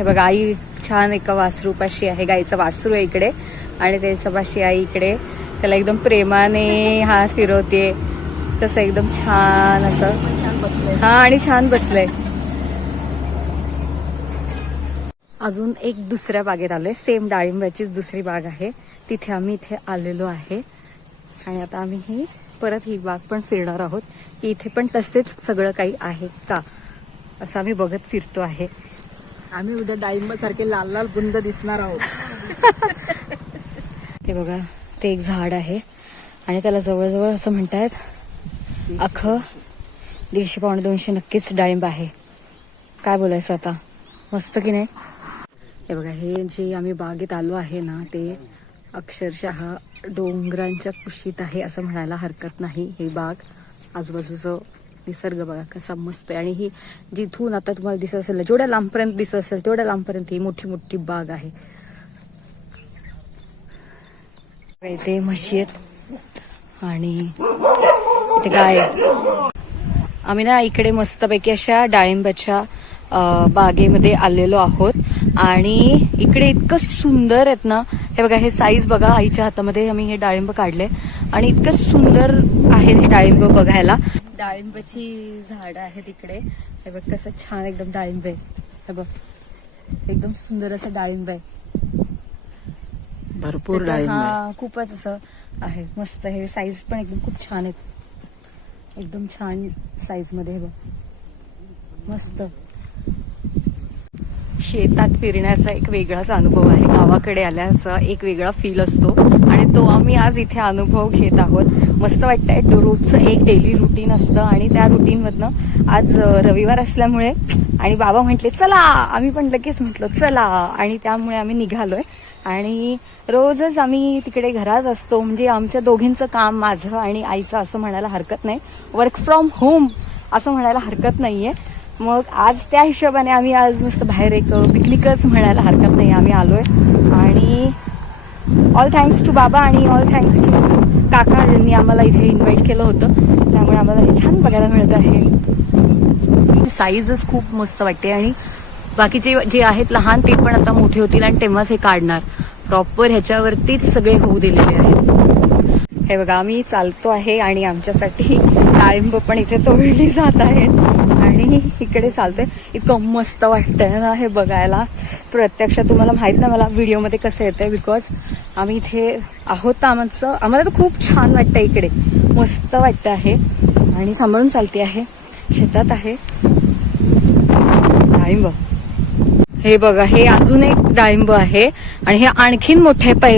हे बघा आई छान एका वासरूपाशी आहे, गाईचं वासरू आहे इकडे आणि त्याच्यापाशी आई इकडे त्याला एकदम प्रेमाने हात फिरवते. तसं एकदम छान असं हा आणि छान बसलंय. अजून एक दुसऱ्या बागेत आलोय, सेम डाळिंबाचीच दुसरी बाग आहे, तिथे आम्ही इथे आलेलो आहे. आणि आता आम्ही परत ही बाग पण फिरणार आहोत की इथे पण तसेच सगळं काही आहे का असं आम्ही बघत फिरतो आहे. आम्ही उद्या डाळिंबासारखे लाल लाल बुंद दिसणार आहोत. ते बघा ते एक झाड आहे आणि त्याला जवळजवळ असं म्हणतायत अख्खं 150-200 नक्कीच डाळिंब आहे. काय बोलायचं आता, मस्त की नाही. हे बघा हे जे आम्ही बागेत आलो आहे ना ते अक्षरशः डोंगरांच्या कुशीत आहे असं म्हणायला हरकत नाही. ही बाग आजूबाजूचं निसर्ग बघा कसा मस्त आहे. आणि ही जिथून आता तुम्हाला दिसत असेल, जेवढ्या लांबपर्यंत दिसत असेल तेवढ्या लांबपर्यंत ही मोठी मोठी बाग आहे. इथे म्हशी आहेत आणि इथे गाय. आम्ही ना इकडे मस्तपैकी अशा डाळिंबाच्या बागेमध्ये आलेलो आहोत आणि इकडे इतकं सुंदर आहेत ना. हे बघा हे साईज बघा, आईच्या हातामध्ये आम्ही हे डाळिंब काढले आणि इतकं सुंदर आहे हे डाळिंब बघायला. डाळिंबाची झाडं आहेत इकडे. हे बघ कसं छान एकदम डाळिंब आहे. हे बघ एकदम सुंदर असं डाळिंब आहे, भरपूर डाळिंब आहे. खूपच असं आहे मस्त. हे साईज पण एकदम खूप छान आहेत, एकदम छान साईज मध्ये. हे बघ मस्त. शेतात फिरण्याचा एक वेगळाच अनुभव आहे, गावाकडे आल्याचा एक वेगळा फील असतो आणि तो आम्ही आज इथे अनुभव घेत आहोत. मस्त वाटतंय. रोजचं एक डेली रुटीन असतं आणि त्या रुटीनमधनं आज रविवार असल्यामुळे आणि बाबा म्हटले चला, आम्ही पण लगेच म्हटलो चला आणि त्यामुळे आम्ही निघालोय. आणि रोजच आम्ही तिकडे घरात असतो, म्हणजे आमच्या दोघींचं काम, माझं आणि आईचं असं म्हणायला हरकत नाही, वर्क फ्रॉम होम असं म्हणायला हरकत नाहीये. मग आज त्या हिशोबाने आम्ही आज नुसतं बाहेर एक पिकनिकच म्हणायला हरकत नाही आम्ही आलोय. आणि ऑल थँक्स टू बाबा आणि ऑल थँक्स टू काका ज्यांनी आम्हाला इथे इन्व्हाइट केलं होतं, त्यामुळे आम्हाला हे छान बघायला मिळत आहे. साईजच खूप मस्त वाटते आणि बाकीचे जे आहेत लहान ते पण आता मोठे होतील आणि तेव्हाच हे काढणार. प्रॉपर ह्याच्यावरतीच सगळे होऊ दिलेले आहेत. हे बघा आम्ही चालतो आहे आणि आमच्यासाठी डाळिंब पण इथे तोडली जात आहेत आणि इकडे चालतोय. इतकं मस्त वाटतंय ना हे बघायला. प्रत्यक्षात तुम्हाला माहित नाही मला व्हिडिओमध्ये कसं येतंय, बिकॉज आम्ही इथे आहोत तर आम्हाला तर खूप छान वाटतं इकडे, मस्त वाटतं आहे आणि सांभाळून चालते आहे. शेतात आहे डाळिंब. हे बघा हे अजून एक डाळिंब आहे आणि हे आणखीन मोठे